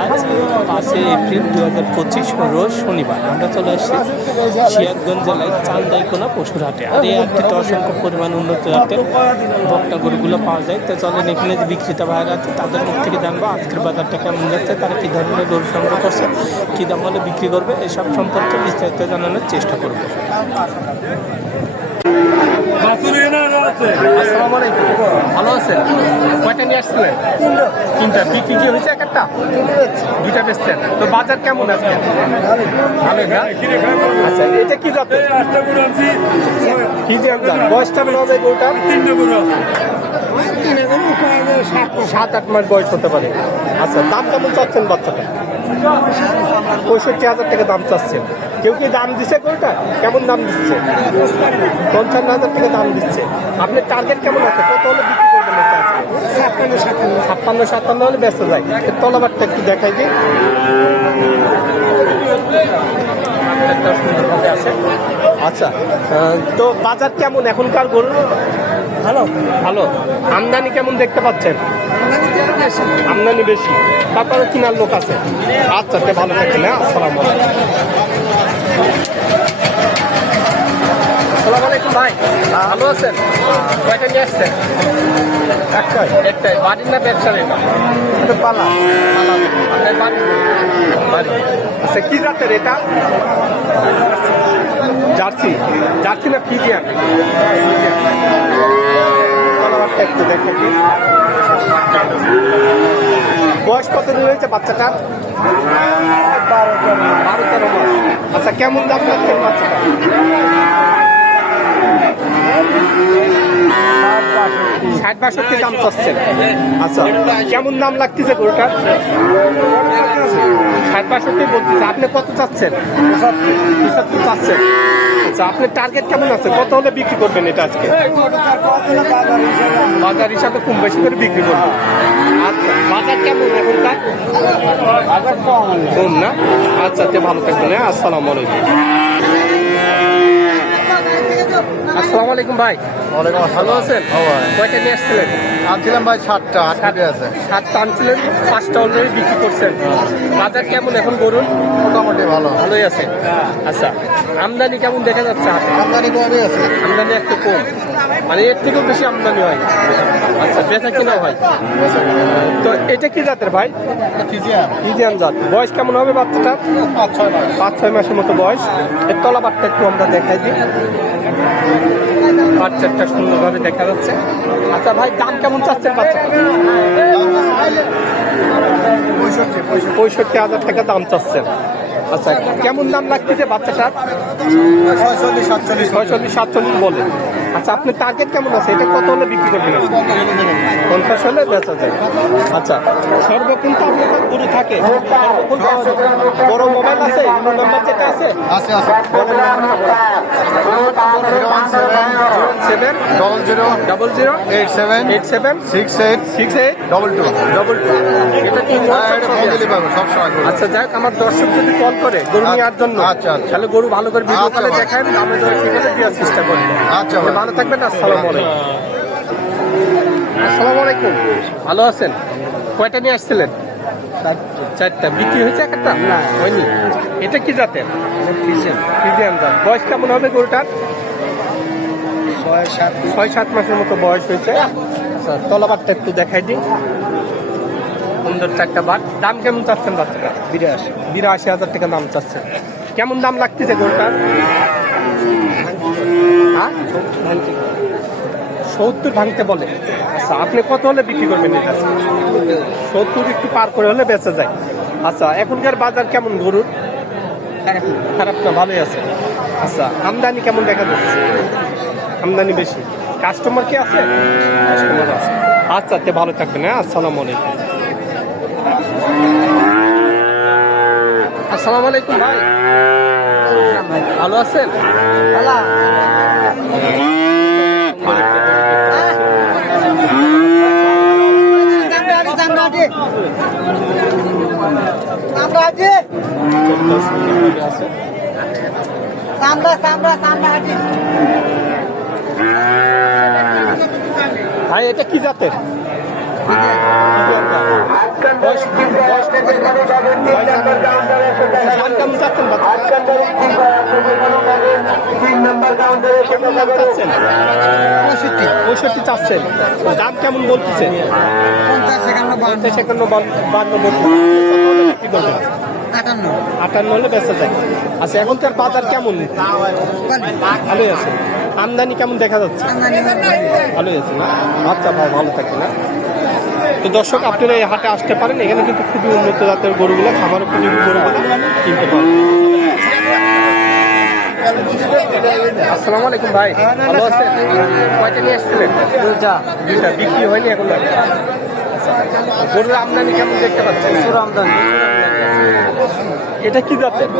আজ পাঁচই এপ্রিল দু হাজার পঁচিশ, রোজ শনিবার। আমরা চলে আসছি সিয়াদগঞ্জ জেলায় চান্দাইকোনা পশুর হাটে আর এই হাটটিতে অসংখ্য পরিমাণ উন্নত জাতের বক্তা গরুগুলো পাওয়া যায়। তো চলেন এখানে যে বিক্রেতা ভাইরা আছে, তাদের মুখ থেকে জানব আজকের বাজারটা কেমন যাচ্ছে, তারা কী ধরনের গরু সংগ্রহ করছে, কী দাম হলে বিক্রি করবে, এসব সম্পর্কে বিস্তারিত জানানোর চেষ্টা করব। আসসালামু আলাইকুম। ভালো আছেন? কয়টা নিয়ে আসছিলেন? তিনটা। বিক্রি কি হয়েছে এক একটা? দুইটা বেচছেন। তো বাজার কেমন আজকে? না? আচ্ছা এটা কি জাতের? কি জাত? বয়সটা গরুটা সাত আট মাস বয়স হতে পারে। আচ্ছা দাম কেমন চাচ্ছেন বাচ্চাটা? পঁয়ষট্টি হাজার টাকা দাম চাচ্ছেন কেউ কি দাম দিচ্ছে গরুটা? কেমন দাম দিচ্ছে? পঞ্চান্ন হাজার টাকা দাম দিচ্ছে। আপনার টার্গেট কেমন আছে? কত হলে বিক্রি করবেন ছাপ্পান্ন সাতান্ন। ছাপ্পান্ন সাতান্ন হলে ব্যস্ত যায়। এর তলাবারটা একটু দেখাই দিই। আচ্ছা তো বাজার কেমন এখনকার গরুর ভালো? ভালো। আমদানি কেমন দেখতে পাচ্ছেন? আমদানি বেশি। তারপরে কিনার লোক আছে। আচ্ছা ভালো থাকেন হ্যাঁ? আসসালামু আলাইকুম। আসসালামু আলাইকুম ভাই। ভালো আছেন? কয়টা নিয়ে আসছেন? একটাই। একটাই। বাড়ির না ব্যবসার এটা এটা পালা। পালা। আপনার বাড়ি? বাড়ি। আচ্ছা কি জাতের এটা? জার্সি। জার্সি না ফিজিয়ান। একটু বয়স কত দিন হয়েছে বাচ্চাটার? বারো তেরো বারো তেরো মাস। আচ্ছা কেমন দাম যাচ্ছেন বাচ্চাটা? ষাট বাষট্টি দাম চাচ্ছেন। আচ্ছা কেমন দাম লাগতেছে গরুটার? ষাট বাষট্টি বলতেছে। আপনি কত চাচ্ছেন? চাচ্ছেন। আচ্ছা আপনার টার্গেট কেমন আছে? কত হলে বিক্রি করবেন এটা আজকে? বাজার হিসাবে কম বেশি করে বিক্রি করবেন। আচ্ছা বাজার কেমন কম। কম না? আচ্ছা তে ভালো থাকবেন হ্যাঁ? আসসালামু আলাইকুম। আসসালামু আলাইকুম ভাই। ভালো আছেন? কয়টা নিয়ে আসছিলেন? আনছিলাম ভাই সাতটা আট কেটে আছে। সাতটা আনছিলেন পাঁচটা অলরেডি বিক্রি করছেন। বাজার কেমন এখন বলুন মোটামুটি ভালো। ভালোই আছে। আচ্ছা আমদানি কেমন দেখা যাচ্ছে আমদানি কমই আছে। আমদানি একটু কম। মানে এর থেকেও বেশি আমদানি হয়। আচ্ছা বেচা কিনা হয়। তো এটা কি জাতের ভাই? ফিজিয়ান। ইজিয়ান জাত। বয়স কেমন হবে বাচ্চাটা? পাঁচ ছয় মাসের মতো বয়স। এর তলাবারটা একটু আমরা দেখাই দিই। বাচ্চাটা সুন্দরভাবে দেখা যাচ্ছে। আচ্ছা ভাই দাম কেমন চাচ্ছেন বাচ্চাটা? পঁয়ষট্টি। পঁয়ষট্টি হাজার টাকা দাম চাচ্ছেন। আচ্ছা কেমন দাম লাগতেছে বাচ্চাটার? ছয়চল্লিশ সাতচল্লিশ। ছয়চল্লিশ সাতচল্লিশ বলে। আচ্ছা আপনার টার্গেট কেমন আছে? এটা কত হলে বিক্রি করবেন পঞ্চাশ হলে বেচা যায় আচ্ছা সর্বক্ষণ তো আপনার গরু থাকে। বড় মোবাইল আছে? নাম্বার যেটা আছে? আছে আছে। Seven double zero double zero eight seven eight seven six eight six eight double two double two এটা পাবো সবসময় করব। আচ্ছা যাক আমার দর্শক যদি কল করে গরু নেওয়ার জন্য আচ্ছা, আচ্ছা। তাহলে গরু ভালো করে ভিডিও আচ্ছা, কলে। দেখান আমি ধরে ঠিক আছে দেওয়ার চেষ্টা করি। আচ্ছা ভালো। থাকবেন আসসালামু আলাইকুম। আসসালামু আলাইকুম। ভালো আছেন? কয়টা নিয়ে আসছিলেন? চারটা। বিক্রি হয়েছে একটা? না। হয়নি। এটা কি জাতের? ফিজিয়ান। ফিজিয়ান জাত। বয়স কেমন হবে গরুটার? ছয় সাত। ছয় সাত মাসের মতো বয়স হয়েছে। আচ্ছা তলাবারটা একটু দেখাই দিই। সুন্দর চারটা বার। দাম কেমন চাচ্ছেন বাচ্চাটা বিরাশি। বিরাশি হাজার টাকা দাম চাচ্ছেন। কেমন দাম লাগতেছে গরুটার? হ্যাঁ? সত্তর ভাঙতে বলে। আচ্ছা আপনি কত হলে বিক্রি করবেন এটা? সত্তর একটু পার করে হলে বেঁচে যায়। আচ্ছা এখনকার বাজার কেমন গরুর? খারাপ না ভালোই আছে। আচ্ছা আমদানি কেমন দেখা যাচ্ছে? আমদানি বেশি। কাস্টমার কি আছে? কাস্টমার আছে। আচ্ছা তে ভালো থাকবেন হ্যাঁ? আসসালামু আলাইকুম। আসসালামু আলাইকুম ভাই। ভালো আছেন? ভাই এটা কি জাতের? পঁয়ষট্টি চাচ্ছেন দাম কেমন বলতেছে পঞ্চাশ একান্ন পঞ্চাশ হলে আটান্ন হলে বেঁচে যায় আচ্ছা এখনকার বাজার কেমন ভালোই আছে আমদানি কেমন দেখা যাচ্ছে ভালোই আছে না আচ্ছা ভাই ভালো থাকবে না তো দর্শক আপনারা এই হাটে আসতে পারেন। এখানে কিন্তু খুবই উন্নত জাতের গরুগুলো খামার উপযোগী গরুগুলো কিনতে পারেন। আসসালামু আলাইকুম ভাই। ভালো আছেন? কয়টা নিয়ে আসছিলেন? দুইটা। দুইটা। বিক্রি হয়নি এখন গরুর আমদানি কেমন দেখতে পাচ্ছেন? আমদানি। এটা কি জাতের?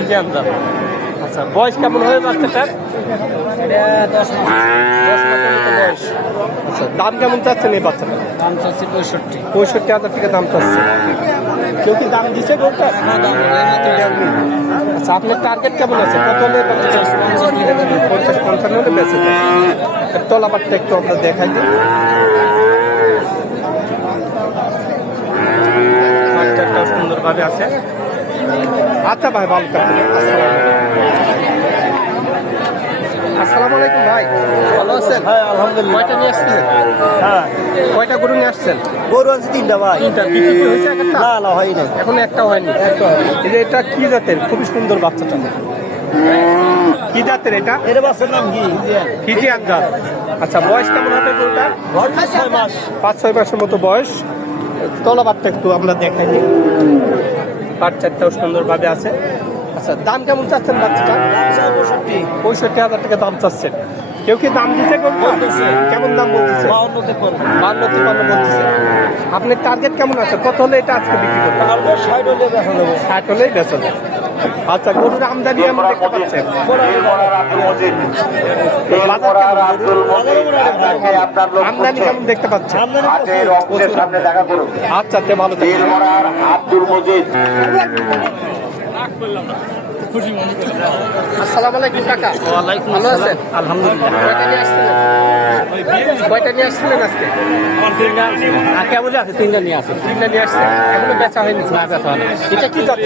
ইন্ডিয়ান জাত। আচ্ছা বয়স কেমন হয়ে যাচ্ছে দশ বয়স আচ্ছা দাম কেমন চাচ্ছেন এই বাচ্চাটা? দাম চাচ্ছি পঁয়ষট্টি। পঁয়ষট্টি হাজার টাকা দাম চাচ্ছে কেউ কি দাম দিছে গরুটা? আচ্ছা আপনার টার্গেট কেমন আছে? কত হলে পঞ্চাশ পঞ্চান্ন হলে বেঁচে তলাবারটা একটু আমরা দেখাই দিই। সুন্দরভাবে আছে। আচ্ছা ভাই ভালো থাকবেন। আসসালামু আলাইকুম ভাই। ভালো আছেন? হ্যাঁ আলহামদুলিল্লাহ। কয়টা নিয়ে আসছিলেন হ্যাঁ। কয়টা গরু নিয়ে আসছেন? গরু আছে তিনটা ভাই। তিনটা। বিক্রি কি হয়েছে একটা? না না হয় এখন একটা হয়নি। এই যে এটা কি জাতের? খুবই সুন্দর বাচ্চাটা। কি জাতের এটা? এর বাচ্চার নাম কি ফিজিয়ান জাত। আচ্ছা বয়স কেমন হবে গরুটা ছয় মাস। পাঁচ ছয় মাসের মতো বয়স। তলাবারটা একটু আমরা দেখাই দিই। বাচ্চাটাও সুন্দরভাবে আছে। আচ্ছা দাম কেমন চাচ্ছেন বাচ্চাটা পঁয়ষট্টি পঁয়ষট্টি হাজার টাকা দাম চাচ্ছেন। কেউ কি দাম দিছে গরুটা? কেমন দাম বলতেছে? তিপান্ন। বলতেছে। আপনার টার্গেট কেমন আছে? কত হলে এটা আজকে বিক্রি করবেন? ষাট হলে দেখা দেবো ষাট হলেই বেচা যায় আচ্ছা গরুর আমদানি আমরা দেখতে কেমন? আমদানি কেমন দেখতে পাচ্ছেন? আচ্ছা তে ভালো আব্দুল মজিদ। আসসালামু আলাইকুম কাকা। ভালো আছেন? আলহামদুলিল্লাহ। কয়টা নিয়ে আসছিলেন? কয়টা নিয়ে আসছিলেন আজকে? কেমন আছে তিনটা নিয়ে আছে তিনটা নিয়ে আসছেন এখনও বেচা হয়নি? না বেচা হয়নি। এটা কি জাত?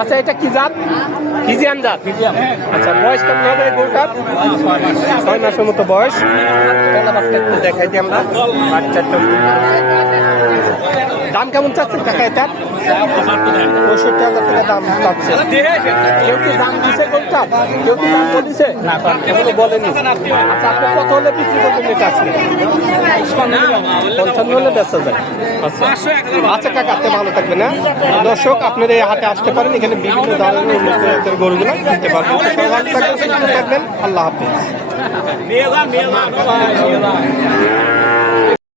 আচ্ছা এটা কি জাত? ফিজিয়ান জাত। আচ্ছা বয়স কেমন হবে গরুটার? ছয় মাসের মতো বয়স। দেখাই দিই আমরা। বাচ্চাটা দাম কেমন চাচ্ছেন কাকা এটা পঁয়ষট্টি হাজার টাকা দাম চাচ্ছে। কেউ কি দাম দিছে গরুটা কেউ কি দাম বলিছে? বলেনি। আচ্ছা আপনি কত হলে বিক্রি করবেন এটা আজকে পঞ্চান্ন হলে যায় আচ্ছা কাকা, আপনি ভালো থাকবেন না দর্শক, আপনারা এই হাটে আসতে পারেন, এখানে বিভিন্ন ধরনের উন্নত গরুগুলো কিনতে পারবেন। থাকবেন। আল্লাহ হাফিজ।